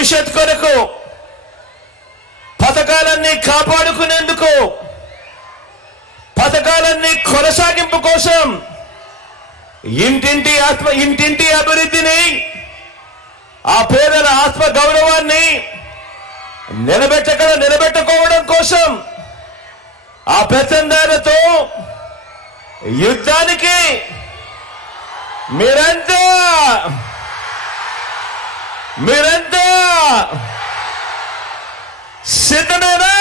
భవిష్యత్ కొరకు, పథకాలన్నీ కాపాడుకునేందుకు, పథకాలన్నీ కొనసాగింపు కోసం, ఇంటింటి అభివృద్ధిని, ఆ పేదల ఆత్మ గౌరవాన్ని నిలబెట్టుకోవడం కోసం ఆ పెత్తందారులతో యుద్ధానికి మీరంతా సిద్ధమేనా?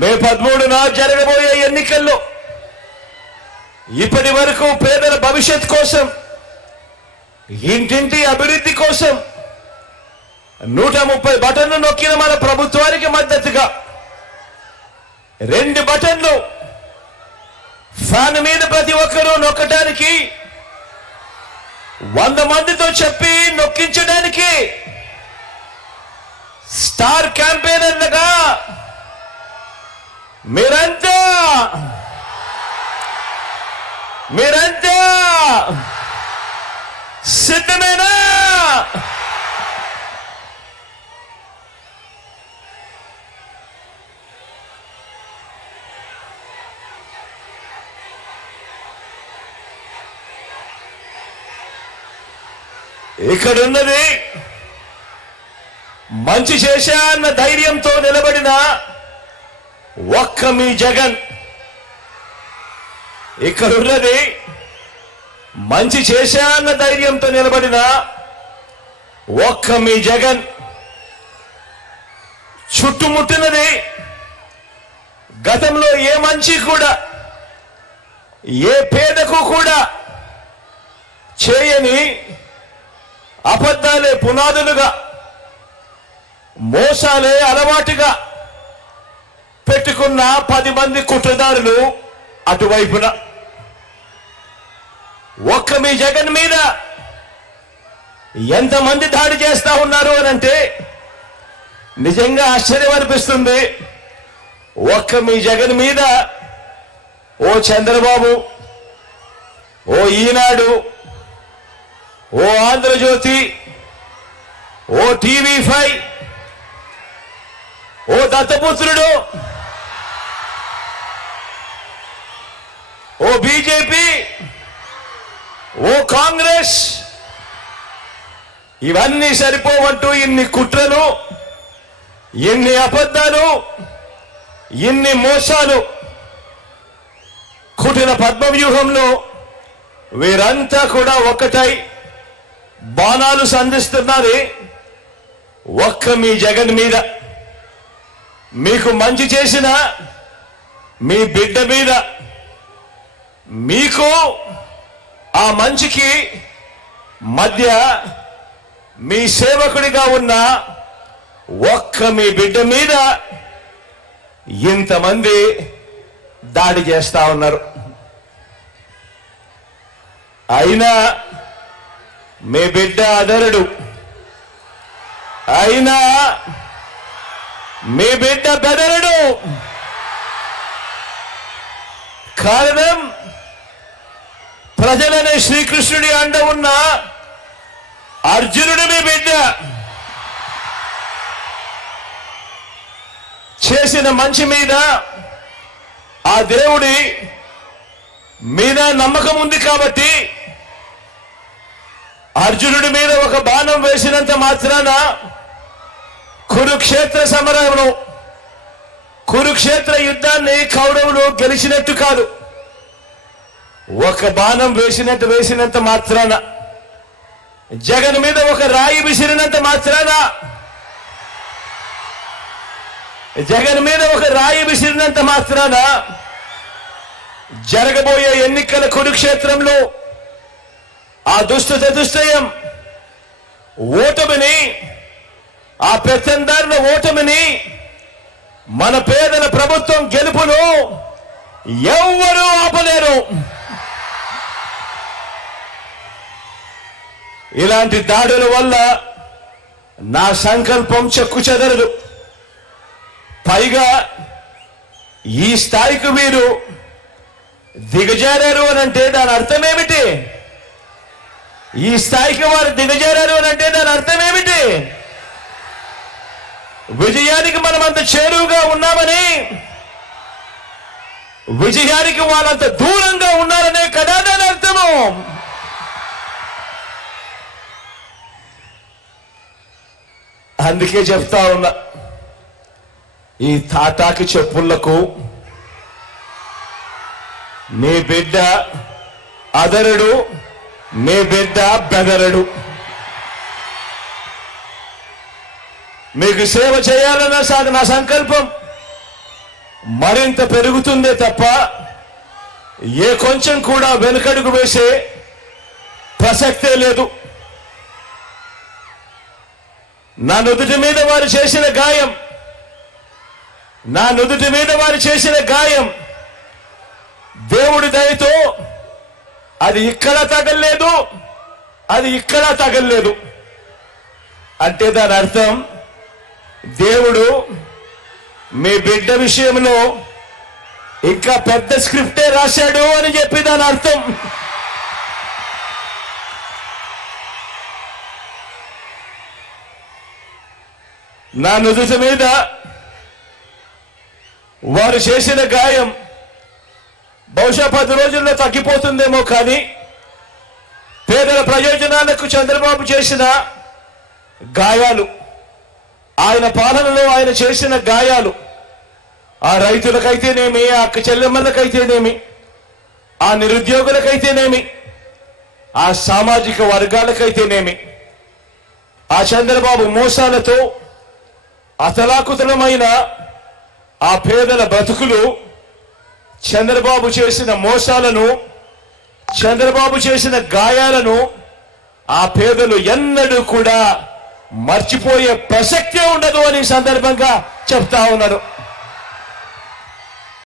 మే 13న జరగబోయే ఎన్నికల్లో ఇప్పటి వరకు పేదల భవిష్యత్ కోసం, ఇంటింటి అభివృద్ధి కోసం 130 బటన్లు నొక్కిన మన ప్రభుత్వానికి మద్దతుగా 2 బటన్లు ఫ్యాన్ మీద ప్రతి ఒక్కరూ నొక్కడానికి, 100 మందితో చెప్పి నొక్కించడానికి స్టార్ క్యాంపెయినర్లుగా మీరంతా సిద్ధమేనా? ఇక్కడున్నది మంచి చేశా అన్న ధైర్యంతో నిలబడిన ఒక్క మీ జగన్. ఇక్కడున్నది మంచి చేశా అన్న ధైర్యంతో నిలబడిన ఒక్క మీ జగన్. చుట్టుముట్టినది గతంలో ఏ మంచి కూడా, ఏ పేదకు కూడా చేయని అబద్ధాలే పునాదులుగా, మోసాలే అలవాటుగా పెట్టుకున్న 10 మంది కుట్రదారులు అటువైపున. ఒక్క మీ జగన్ మీద ఎంతమంది దాడి చేస్తా ఉన్నారు అనంటే నిజంగా ఆశ్చర్యం అనిపిస్తుంది. ఒక్క మీ జగన్ మీద ఓ చంద్రబాబు, ఓ ఈనాడు, ఓ ఆంధ్రజ్యోతి, ఓ టీవీ5, ఓ దత్తపుత్రుడు, ఓ బీజేపీ, ఓ కాంగ్రెస్, ఇవన్నీ సరిపోవంటూ ఇన్ని కుట్రలు, ఇన్ని అబద్ధాలు, ఇన్ని మోసాలు కుటిన పద్మవ్యూహంలో వీరంతా కూడా ఒక్కటై బాణాలు సంధిస్తున్నది ఒక్క మీ జగన్ మీద. మీకు మంచి చేసిన మీ బిడ్డ మీద, మీకు ఆ మంచికి మధ్య మీ సేవకుడిగా ఉన్న ఒక్క మీ బిడ్డ మీద ఇంతమంది దాడి చేస్తా ఉన్నారు. అయినా మీ బిడ్డ అదరుడు, అయినా మీ బిడ్డ బెదరుడు. కారణం ప్రజలనే శ్రీకృష్ణుడి అండ ఉన్న అర్జునుడు మీ బిడ్డ. చేసిన మంచి మీద ఆ దేవుడి మీద నమ్మకం ఉంది కాబట్టి అర్జునుడి మీద ఒక బాణం వేసినంత మాత్రాన కురుక్షేత్ర సమరంలో, కురుక్షేత్ర యుద్ధాన్ని కౌరవులు గెలిచినట్టు కాదు. ఒక బాణం వేసినంత మాత్రాన, జగన్ మీద ఒక రాయి విసిరినంత మాత్రాన, జగన్ మీద ఒక రాయి విసిరినంత మాత్రాన జరగబోయే ఎన్నికల కురుక్షేత్రంలో ఆ దుష్ట చతుష్టయం ఓటమిని, ఆ పెత్తందారుల ఓటమిని, మన పేదల ప్రభుత్వం గెలుపును ఎవ్వరూ ఆపలేరు. ఇలాంటి దాడుల వల్ల నా సంకల్పం చెక్కు చెదరదు. పైగా ఈ స్థాయికి మీరు దిగజారారు అని అంటే దాని అర్థం ఏమిటి? ఈ స్థాయికి వారు దిగజారారు అని అంటే దాని అర్థం ఏమిటి? విజయానికి మనం అంత చేరువుగా ఉన్నామని, విజయానికి వాళ్ళంత దూరంగా ఉన్నారనే కదా దాని అర్థము. అందుకే చెప్తా ఉన్నా, ఈ తాటాకి చెప్పులకు నీ బిడ్డ అదరుడు, నీ బిడ్డ బెదరడు. మీకు సేవ చేయాలన్న నా సంకల్పం మరింత పెరుగుతుందే తప్ప ఏ కొంచెం కూడా వెనుకడుగు వేసే ప్రసక్తే లేదు. నా నుదుటి మీద వారు చేసిన గాయం, నా నుదుటి మీద వారు చేసిన గాయం దేవుడి దయతో అది ఇక్కడ తగలలేదు, అది ఇక్కడ తగలలేదు. అంటే దాని అర్థం దేవుడు మీ బిడ్డ విషయంలో ఇంకా పెద్ద స్క్రిప్టే రాశాడు అని చెప్పి దాని అర్థం. నా నుదుటి మీద వారు చేసిన గాయం బహుశా 10 రోజుల్లో తగ్గిపోతుందేమో, కానీ పేదల ప్రయోజనాలకు చంద్రబాబు చేసిన గాయాలు, ఆయన పాలనలో ఆయన చేసిన గాయాలు, ఆ రైతులకైతేనేమి, ఆ అక్క చెల్లెమ్మలకైతేనేమి, ఆ నిరుద్యోగులకైతేనేమి, ఆ సామాజిక వర్గాలకైతేనేమి, ఆ చంద్రబాబు మోసాలతో అతలాకుతలమైన ఆ పేదల బతుకులు, చంద్రబాబు చేసిన మోసాలను, చంద్రబాబు చేసిన గాయాలను ఆ పేదలు ఎన్నడూ కూడా మర్చిపోయే ప్రసక్తే ఉండదు అని సందర్భంగా చెప్తా ఉన్నారు.